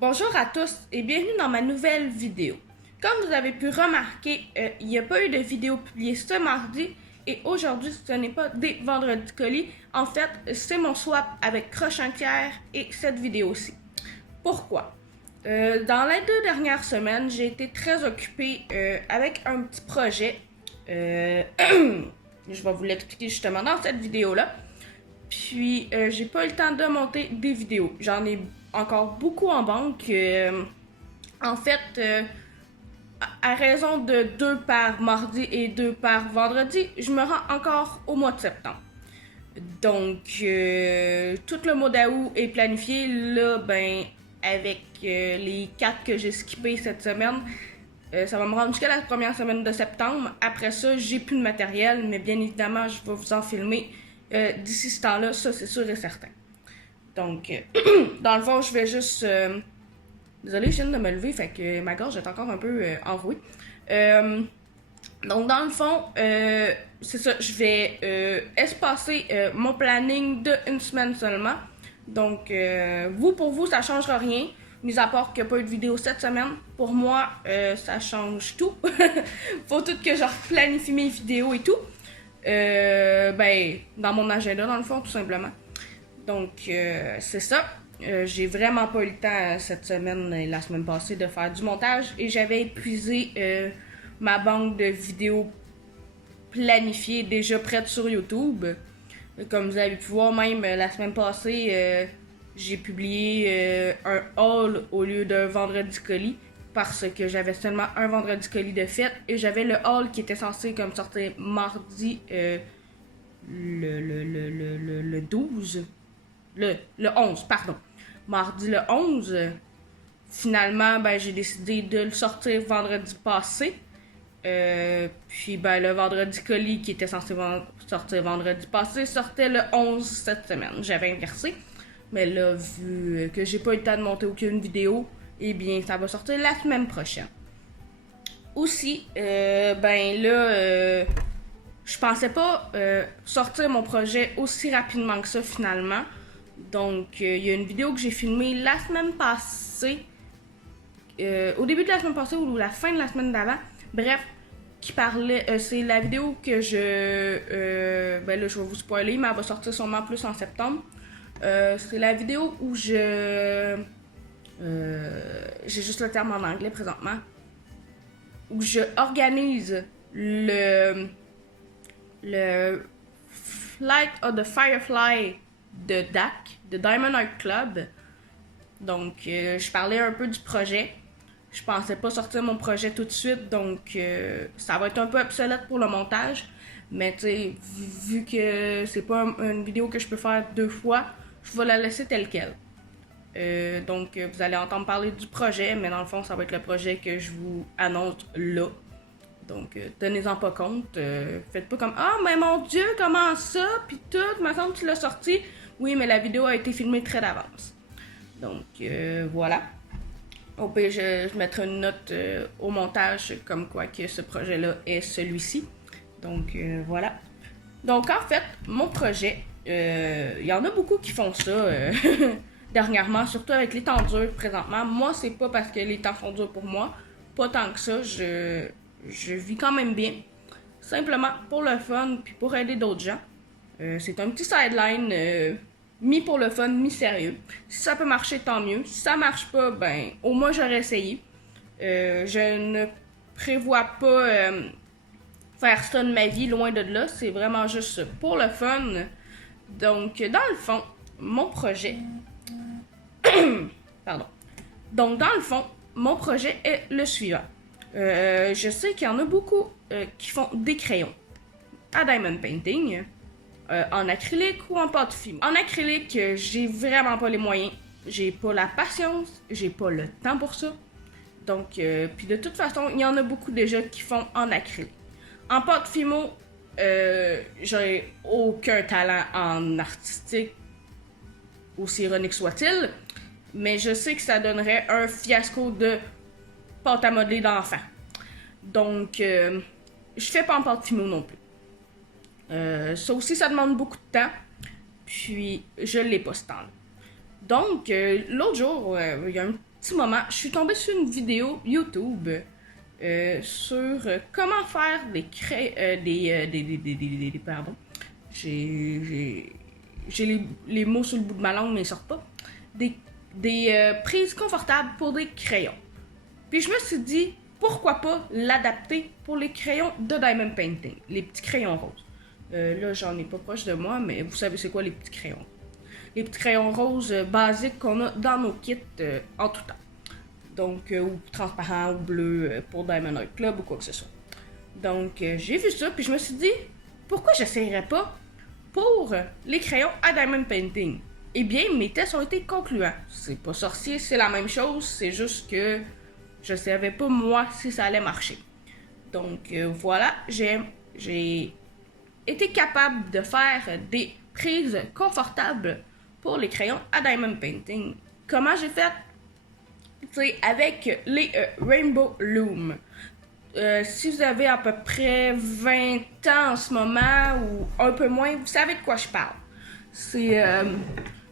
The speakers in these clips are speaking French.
Bonjour à tous et bienvenue dans ma nouvelle vidéo. Comme vous avez pu remarquer, il n'y a pas eu de vidéo publiée ce mardi et aujourd'hui ce n'est pas des vendredis colis. En fait, c'est mon swap avec Croche-en-Pierre et cette vidéo-ci. Pourquoi? Dans les 2 dernières semaines, j'ai été très occupée avec un petit projet. Je vais vous l'expliquer justement dans cette vidéo-là. Puis, j'ai pas eu le temps de monter des vidéos. J'en ai encore beaucoup en banque. En fait, à raison de 2 par mardi et 2 par vendredi, je me rends encore au mois de septembre. Donc, tout le mois d'août est planifié. Là, ben, avec les 4 que j'ai skippés cette semaine, ça va me rendre jusqu'à la première semaine de septembre. Après ça, j'ai plus de matériel, mais bien évidemment, je vais vous en filmer d'ici ce temps-là, ça c'est sûr et certain. Donc, dans le fond, je vais juste... Désolée, je viens de me lever, fait que ma gorge est encore un peu enrouée. Donc, dans le fond, c'est ça, je vais espacer mon planning de une semaine seulement. Donc, pour vous, ça changera rien, mis à part qu'il n'y a pas eu de vidéo cette semaine. Pour moi, ça change tout. Faut tout que je replanifie mes vidéos et tout. Dans mon agenda, dans le fond, tout simplement. Donc, c'est ça. J'ai vraiment pas eu le temps cette semaine et la semaine passée de faire du montage et j'avais épuisé ma banque de vidéos planifiées déjà prêtes sur YouTube. Comme vous avez pu voir, même la semaine passée, j'ai publié un haul au lieu d'un vendredi colis parce que j'avais seulement un vendredi colis de fête et j'avais le haul qui était censé comme sortir mardi le 12. Le 11, pardon. Mardi le 11. Finalement, ben, j'ai décidé de le sortir vendredi passé. Puis ben, le vendredi colis qui était censé sortir vendredi passé sortait le 11 cette semaine. J'avais inversé. Mais là, vu que j'ai pas eu le temps de monter aucune vidéo, eh bien, ça va sortir la semaine prochaine. Aussi, je pensais pas sortir mon projet aussi rapidement que ça finalement. Donc, il y a une vidéo que j'ai filmée la semaine passée, au début de la semaine passée ou la fin de la semaine d'avant. Bref, qui parlait, c'est la vidéo que je vais vous spoiler, mais elle va sortir sûrement plus en septembre. C'est la vidéo où j'ai juste le terme en anglais présentement, où je organise le Flight of the Firefly de DAC, de Diamond Art Club. Donc, je parlais un peu du projet. Je pensais pas sortir mon projet tout de suite, donc ça va être un peu obsolète pour le montage. Mais tu sais, vu que c'est pas une vidéo que je peux faire 2 fois, je vais la laisser telle quelle. Donc, vous allez entendre parler du projet, mais dans le fond, ça va être le projet que je vous annonce là. Donc, tenez-en pas compte. Faites pas comme « Ah, mais mon Dieu, comment ça? » Puis tout, il me semble que tu l'as sorti. Oui, mais la vidéo a été filmée très d'avance. Donc, voilà. Au pire, je mettrai une note au montage comme quoi que ce projet-là est celui-ci. Donc, voilà. Donc, en fait, mon projet, il y en a beaucoup qui font ça dernièrement, surtout avec les temps durs présentement. Moi, c'est pas parce que les temps sont durs pour moi. Pas tant que ça. Je vis quand même bien. Simplement pour le fun puis pour aider d'autres gens. C'est un petit sideline mi pour le fun, mi sérieux. Si ça peut marcher, tant mieux. Si ça marche pas, ben au moins j'aurais essayé. Je ne prévois pas faire ça de ma vie, loin de là. C'est vraiment juste pour le fun. Donc, dans le fond, mon projet... Pardon. Donc, dans le fond, mon projet est le suivant. Je sais qu'il y en a beaucoup qui font des crayons à diamond painting, en acrylique ou en pâte fine. En acrylique, j'ai vraiment pas les moyens, j'ai pas la patience, j'ai pas le temps pour ça. Donc, puis de toute façon, il y en a beaucoup déjà qui font en acrylique. En pâte fimo, j'ai aucun talent en artistique, aussi ironique soit-il, mais je sais que ça donnerait un fiasco de pâte à modeler d'enfant. Donc, je fais pas en pâte fimo non plus. Ça aussi, ça demande beaucoup de temps. Puis, je l'ai pas ce temps-là. Donc, l'autre jour, il y a un petit moment, je suis tombée sur une vidéo YouTube sur comment faire pardon. J'ai les mots sur le bout de ma langue, mais ils sortent pas. Des prises confortables pour des crayons. Puis je me suis dit, pourquoi pas l'adapter pour les crayons de Diamond Painting, les petits crayons roses. Là, j'en ai pas proche de moi, mais vous savez c'est quoi les petits crayons. Les petits crayons roses basiques qu'on a dans nos kits en tout temps. Donc, ou transparent ou bleu pour Diamond Art Club ou quoi que ce soit. Donc, j'ai vu ça, puis je me suis dit, pourquoi j'essayerais pas pour les crayons à Diamond Painting? Eh bien, mes tests ont été concluants. C'est pas sorcier, c'est la même chose, c'est juste que je savais pas moi si ça allait marcher. Donc, voilà, j'ai été capable de faire des prises confortables pour les crayons à Diamond Painting. Comment j'ai fait? C'est avec les Rainbow Loom. Si vous avez à peu près 20 ans en ce moment ou un peu moins, vous savez de quoi je parle. C'est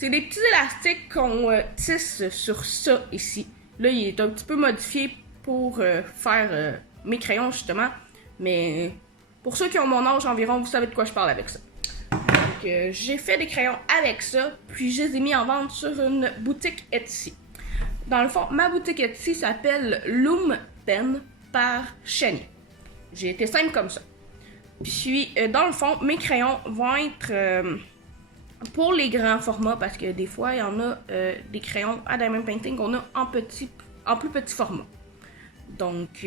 des petits élastiques qu'on tisse sur ça ici. Là, il est un petit peu modifié pour faire mes crayons justement. Mais pour ceux qui ont mon âge environ, vous savez de quoi je parle avec ça. Donc, j'ai fait des crayons avec ça, puis je les ai mis en vente sur une boutique Etsy. Dans le fond, ma boutique Etsy s'appelle Loom Pen par Shani. J'ai été simple comme ça. Puis, dans le fond, mes crayons vont être pour les grands formats, parce que des fois, il y en a des crayons à Diamond Painting qu'on a en plus petit format. Donc,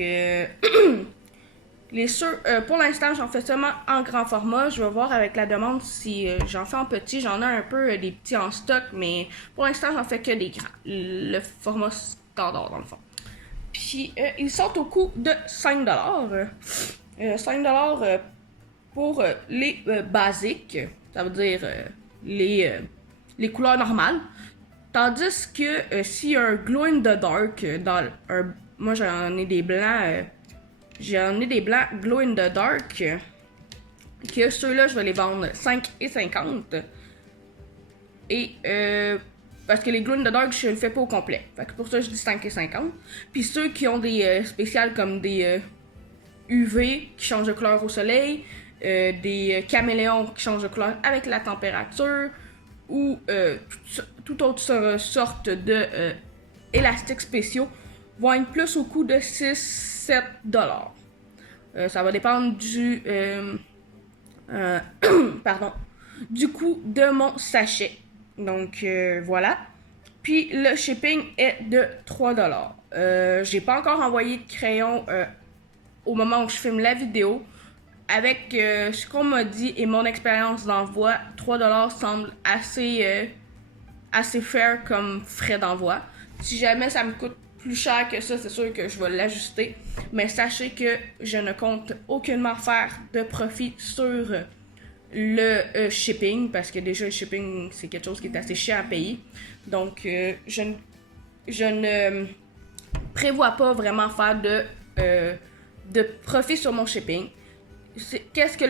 pour l'instant, j'en fais seulement en grand format. Je vais voir avec la demande si j'en fais en petit. J'en ai un peu des petits en stock, mais pour l'instant, j'en fais que des grands. Le format standard, dans le fond. Puis, ils sont au coût de 5$. 5$ pour les basiques. Ça veut dire les couleurs normales. Tandis que s'il y a un glow in the dark, moi j'en ai des blancs. J'en ai des blancs glow in the dark. Que ceux-là, je vais les vendre 5,50$. Et parce que les glow in the dark, je le fais pas au complet. Fait que pour ça, je dis 5,50$. Puis ceux qui ont des spéciales comme des UV qui changent de couleur au soleil, des caméléons qui changent de couleur avec la température, ou toute autre sorte de élastiques spéciaux, vont être plus au coût de 6-7$. Ça va dépendre du coût de mon sachet. Donc voilà. Puis le shipping est de 3$. J'ai pas encore envoyé de crayon au moment où je filme la vidéo. Avec ce qu'on m'a dit et mon expérience d'envoi, 3$ semble assez fair comme frais d'envoi. Si jamais ça me coûte plus cher que ça, c'est sûr que je vais l'ajuster. Mais sachez que je ne compte aucunement faire de profit sur le shipping, parce que déjà le shipping, c'est quelque chose qui est assez cher à payer. Donc, je ne prévois pas vraiment faire de profit sur mon shipping. Qu'est-ce que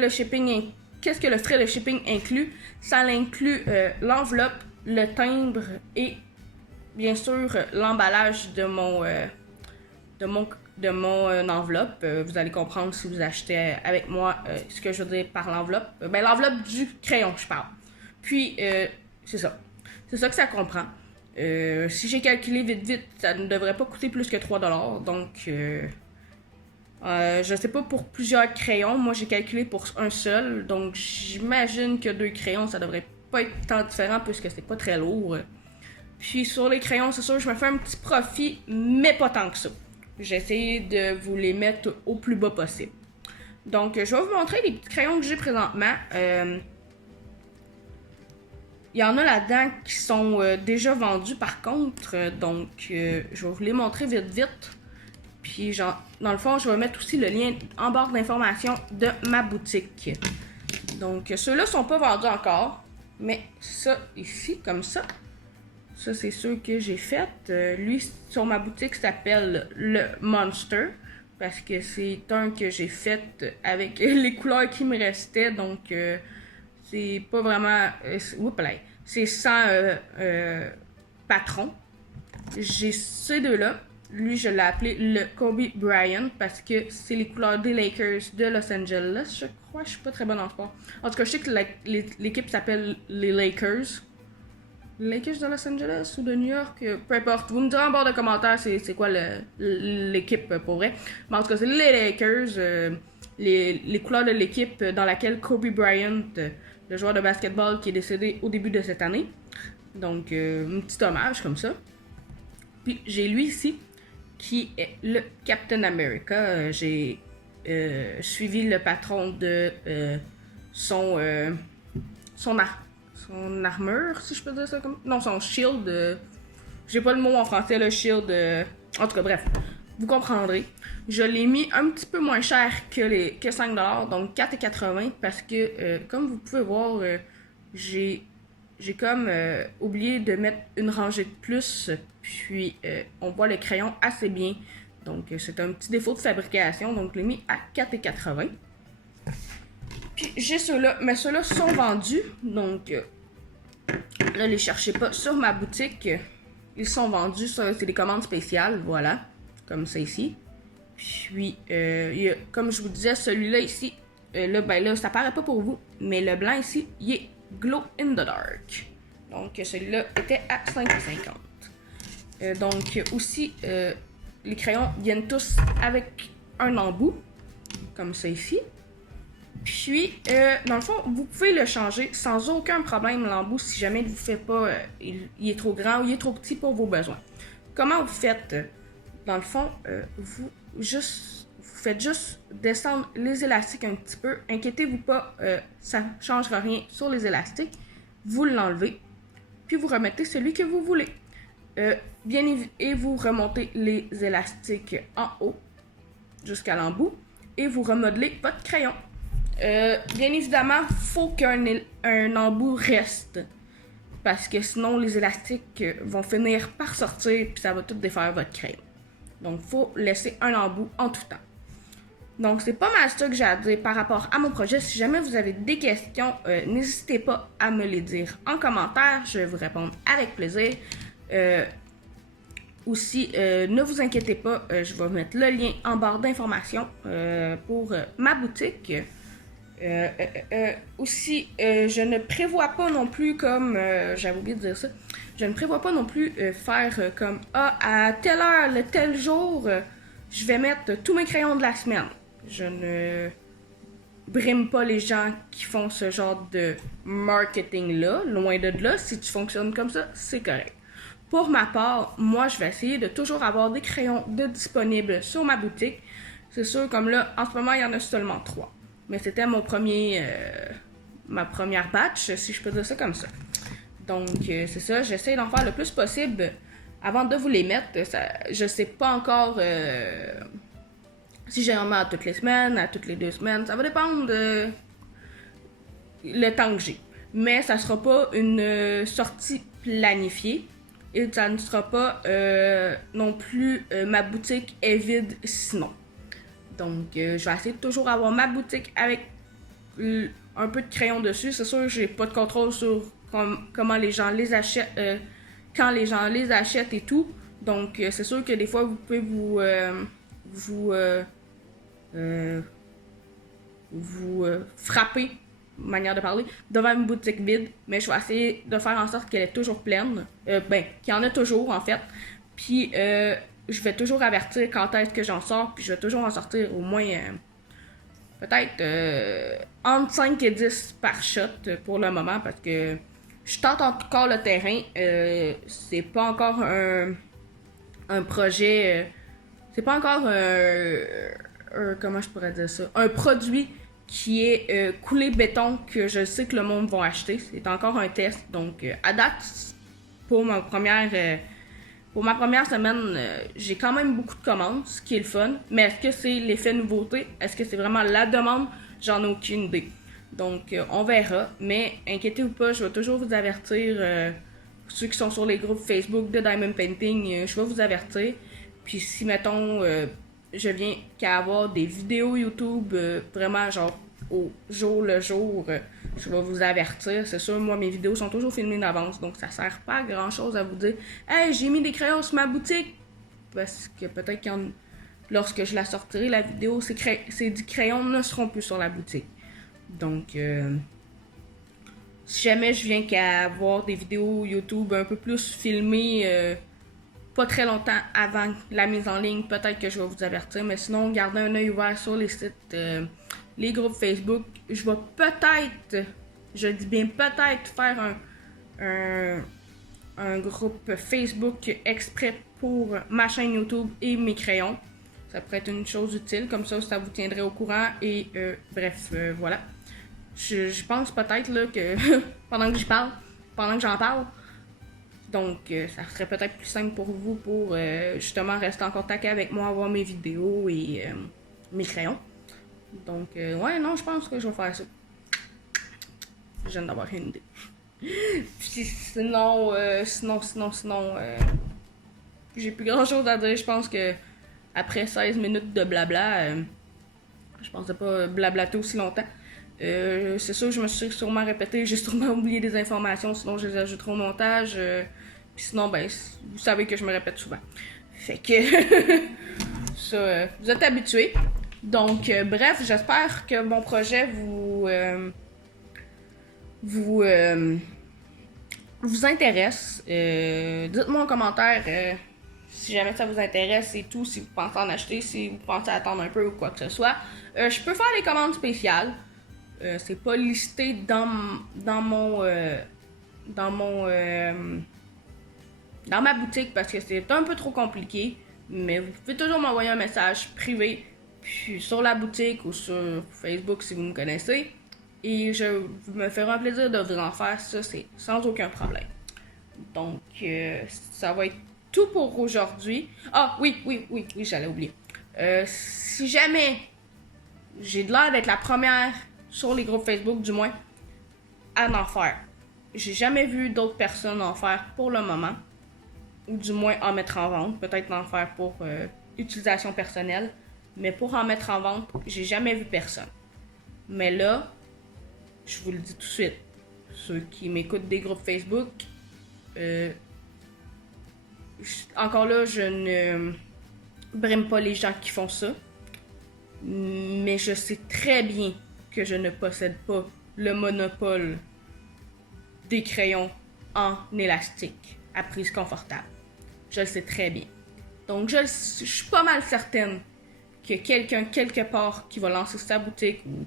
le frais de shipping inclut? Ça inclut l'enveloppe, le timbre et bien sûr l'emballage de mon enveloppe. Vous allez comprendre si vous achetez avec moi ce que je veux dire par l'enveloppe. L'enveloppe du crayon, je parle. Puis, c'est ça. C'est ça que ça comprend. Si j'ai calculé vite, ça ne devrait pas coûter plus que 3$. Donc, je sais pas pour plusieurs crayons. Moi, j'ai calculé pour un seul. Donc, j'imagine que 2 crayons, ça devrait pas être tant différent puisque c'est pas très lourd. Puis, sur les crayons, c'est sûr, je me fais un petit profit, mais pas tant que ça. J'ai essayé de vous les mettre au plus bas possible. Donc, je vais vous montrer les petits crayons que j'ai présentement. Il y en a là-dedans qui sont déjà vendus par contre. Donc, je vais vous les montrer vite. Puis, dans le fond, je vais mettre aussi le lien en barre d'informations de ma boutique. Donc, ceux-là sont pas vendus encore. Mais ça, ici, comme ça. Ça, c'est ceux que j'ai fait. Lui, sur ma boutique, s'appelle le Monster. Parce que c'est un que j'ai fait avec les couleurs qui me restaient. Donc, c'est pas vraiment... c'est sans patron. j'ai ces deux-là. Lui, je l'ai appelé le Kobe Bryant parce que c'est les couleurs des Lakers de Los Angeles, je crois. Je suis pas très bonne en sport. En tout cas, je sais que l'équipe s'appelle les Lakers. Les Lakers de Los Angeles ou de New York, peu importe. Vous me direz en bord de commentaires c'est quoi l'équipe pour vrai. Mais en tout cas, c'est les Lakers, les couleurs de l'équipe dans laquelle Kobe Bryant, le joueur de basketball qui est décédé au début de cette année. Donc, un petit hommage comme ça. Puis, j'ai lui ici, qui est le Captain America. J'ai suivi le patron de son armure, si je peux dire ça comme... Non, son shield. J'ai pas le mot en français, le shield. En tout cas, bref, vous comprendrez. Je l'ai mis un petit peu moins cher que 5$, donc 4,80$, parce que, comme vous pouvez voir, j'ai comme oublié de mettre une rangée de plus, puis on voit le crayon assez bien. Donc, c'est un petit défaut de fabrication, donc je l'ai mis à 4,80$. Puis, j'ai ceux-là, mais ceux-là sont vendus, donc ne les cherchez pas sur ma boutique. Ils sont vendus, c'est des commandes spéciales, voilà, comme ça ici. Puis, comme je vous disais, celui-là ici, là, ça paraît pas pour vous, mais le blanc ici, il est Glow in the Dark. Donc, celui-là était à 5,50$. Donc, aussi, les crayons viennent tous avec un embout, comme ça ici. Puis, dans le fond, vous pouvez le changer sans aucun problème, l'embout, si jamais il ne vous fait pas, il est trop grand ou il est trop petit pour vos besoins. Comment vous faites? Dans le fond, vous faites juste descendre les élastiques un petit peu. Inquiétez-vous pas, ça ne changera rien sur les élastiques. Vous l'enlevez, puis vous remettez celui que vous voulez. Et vous remontez les élastiques en haut jusqu'à l'embout et vous remodelez votre crayon. Bien évidemment, il faut qu'un embout reste parce que sinon les élastiques vont finir par sortir puis ça va tout défaire votre crayon. Donc, il faut laisser un embout en tout temps. Donc, c'est pas mal ça que j'ai à dire par rapport à mon projet. Si jamais vous avez des questions, n'hésitez pas à me les dire en commentaire. Je vais vous répondre avec plaisir. Aussi, ne vous inquiétez pas, je vais mettre le lien en barre d'informations pour ma boutique. Aussi, je ne prévois pas non plus comme, j'avais oublié de dire ça, je ne prévois pas non plus faire comme, à telle heure, le tel jour, je vais mettre tous mes crayons de la semaine. Je ne brime pas les gens qui font ce genre de marketing-là, loin de là. Si tu fonctionnes comme ça, c'est correct. Pour ma part, moi, je vais essayer de toujours avoir des crayons de disponibles sur ma boutique. C'est sûr, comme là, en ce moment, il y en a seulement 3. Mais c'était ma première batch, si je peux dire ça comme ça. Donc, c'est ça, j'essaie d'en faire le plus possible avant de vous les mettre. Je sais pas encore si j'ai en mets à toutes les semaines, à toutes les 2 semaines. Ça va dépendre de le temps que j'ai. Mais ça sera pas une sortie planifiée. Et ça ne sera pas non plus ma boutique est vide sinon. Donc, je vais essayer de toujours avoir ma boutique avec un peu de crayon dessus. C'est sûr que j'ai pas de contrôle sur comment les gens les achètent, quand les gens les achètent et tout. Donc, c'est sûr que des fois, vous pouvez vous frapper, manière de parler, devant une boutique vide. Mais je vais essayer de faire en sorte qu'elle est toujours pleine. Qu'il y en a toujours, en fait. Puis, je vais toujours avertir quand est-ce que j'en sors, puis je vais toujours en sortir au moins peut-être entre 5 et 10 par shot pour le moment parce que je tente encore le terrain. C'est pas encore un projet, c'est pas encore comment je pourrais dire ça, un produit qui est coulé béton que je sais que le monde va acheter. C'est encore un test, donc à date pour ma première semaine, j'ai quand même beaucoup de commandes, ce qui est le fun. Mais est-ce que c'est l'effet nouveauté? Est-ce que c'est vraiment la demande? J'en ai aucune idée. Donc, on verra. Mais inquiétez-vous pas, je vais toujours vous avertir. Ceux qui sont sur les groupes Facebook de Diamond Painting, je vais vous avertir. Puis si, mettons, je viens qu'à avoir des vidéos YouTube vraiment genre au jour le jour, je vais vous avertir. C'est sûr, moi, mes vidéos sont toujours filmées d'avance, donc ça sert pas à grand-chose à vous dire « Hey, j'ai mis des crayons sur ma boutique! » Parce que peut-être lorsque je la sortirai, la vidéo, ces 10 crayons ne seront plus sur la boutique. Donc, si jamais je viens qu'à voir des vidéos YouTube un peu plus filmées, pas très longtemps avant la mise en ligne, peut-être que je vais vous avertir, mais sinon, gardez un œil ouvert sur les sites, les groupes Facebook. Je vais peut-être, je dis bien peut-être, faire un groupe Facebook exprès pour ma chaîne YouTube et mes crayons. Ça pourrait être une chose utile, comme ça vous tiendrait au courant et bref, voilà. Je pense peut-être là que pendant que j'en parle, donc ça serait peut-être plus simple pour vous pour justement rester en contact avec moi, voir mes vidéos et mes crayons. Donc ouais, non, je pense que je vais faire ça. Je viens d'avoir une idée. Puis sinon, j'ai plus grand chose à dire. Je pense que après 16 minutes de blabla, je pensais pas blablater aussi longtemps. C'est sûr, je me suis sûrement répété, j'ai sûrement oublié des informations, sinon je les ajouterai au montage. Puis sinon, ben, vous savez que je me répète souvent. Fait que, ça, vous êtes habitués. Donc, bref, j'espère que mon projet vous intéresse. Dites-moi en commentaire si jamais ça vous intéresse et tout, si vous pensez en acheter, si vous pensez attendre un peu ou quoi que ce soit. Je peux faire des commandes spéciales. C'est pas listé dans ma boutique parce que c'est un peu trop compliqué. Mais vous pouvez toujours m'envoyer un message privé puis sur la boutique ou sur Facebook si vous me connaissez. Et je me ferai un plaisir de vous en faire, ça c'est sans aucun problème. Donc ça va être tout pour aujourd'hui. Ah oui, j'allais oublier. Si jamais j'ai de l'air d'être la première sur les groupes Facebook du moins à en faire. J'ai jamais vu d'autres personnes en faire pour le moment. Ou du moins en mettre en vente. Peut-être en faire pour utilisation personnelle. Mais pour en mettre en vente, j'ai jamais vu personne. Mais là, je vous le dis tout de suite. Ceux qui m'écoutent des groupes Facebook, encore là, je ne brime pas les gens qui font ça. Mais je sais très bien que je ne possède pas le monopole des crayons en élastique à prise confortable. Je le sais très bien. Donc je suis pas mal certaine que quelqu'un quelque part qui va lancer sa boutique ou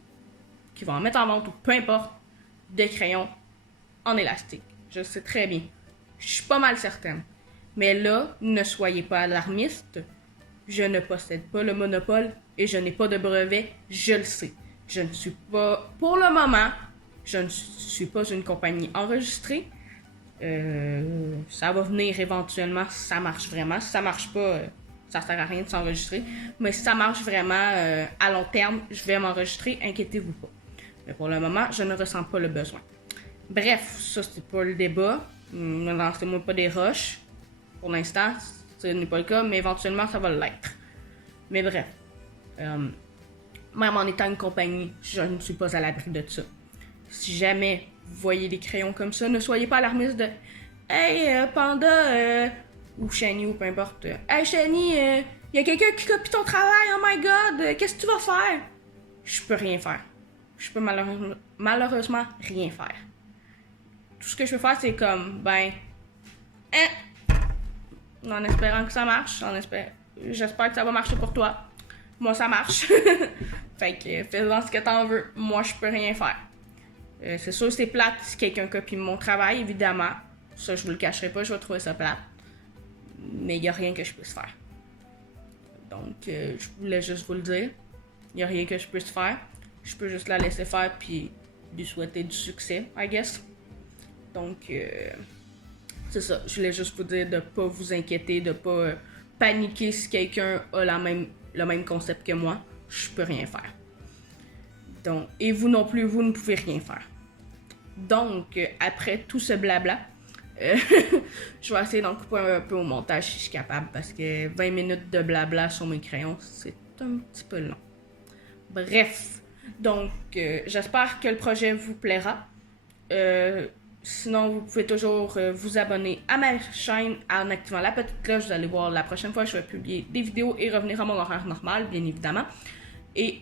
qui va en mettre en vente ou peu importe, des crayons en élastique. Je le sais très bien. Je suis pas mal certaine. Mais là, ne soyez pas alarmistes. Je ne possède pas le monopole et je n'ai pas de brevet, je le sais. Je ne suis pas, pour le moment, je ne suis pas une compagnie enregistrée. Ça va venir éventuellement si ça marche vraiment. Si ça marche pas, ça sert à rien de s'enregistrer. Mais si ça marche vraiment à long terme, je vais m'enregistrer, inquiétez-vous pas. Mais pour le moment, je ne ressens pas le besoin. Bref, ça c'est pas le débat. Ne lancez-moi pas des roches. Pour l'instant, ce n'est pas le cas, mais éventuellement ça va l'être. Mais bref. Même en étant une compagnie, je ne suis pas à l'abri de ça. Si jamais vous voyez des crayons comme ça, ne soyez pas alarmistes de « Hey, Panda, ou Shani, ou peu importe. Hey, Shani, y a quelqu'un qui copie ton travail, oh my god, qu'est-ce que tu vas faire? » Je peux rien faire. Je peux malheureusement rien faire. Tout ce que je peux faire, c'est comme, en espérant que ça marche, j'espère que ça va marcher pour toi. Moi, ça marche. Fait que fais-en ce que t'en veux. Moi, je peux rien faire. C'est sûr que c'est plate si quelqu'un copie mon travail, évidemment. Ça, je vous le cacherai pas, je vais trouver ça plate. Mais il n'y a rien que je puisse faire. Donc, je voulais juste vous le dire. Il n'y a rien que je puisse faire. Je peux juste la laisser faire puis lui souhaiter du succès, I guess. Donc, c'est ça. Je voulais juste vous dire de pas vous inquiéter, de pas paniquer si quelqu'un a le même concept que moi. Je peux rien faire. Donc, et vous non plus, vous ne pouvez rien faire. Donc, après tout ce blabla, je vais essayer d'en couper un peu au montage si je suis capable parce que 20 minutes de blabla sur mes crayons, c'est un petit peu long. Bref, Donc, j'espère que le projet vous plaira. Sinon, vous pouvez toujours vous abonner à ma chaîne en activant la petite cloche. Vous allez voir la prochaine fois, je vais publier des vidéos et revenir à mon horaire normal, bien évidemment. Et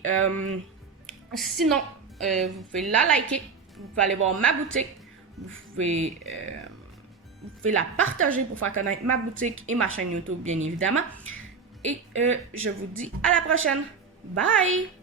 sinon, vous pouvez la liker, vous pouvez aller voir ma boutique, vous pouvez la partager pour faire connaître ma boutique et ma chaîne YouTube, bien évidemment. Et je vous dis à la prochaine. Bye!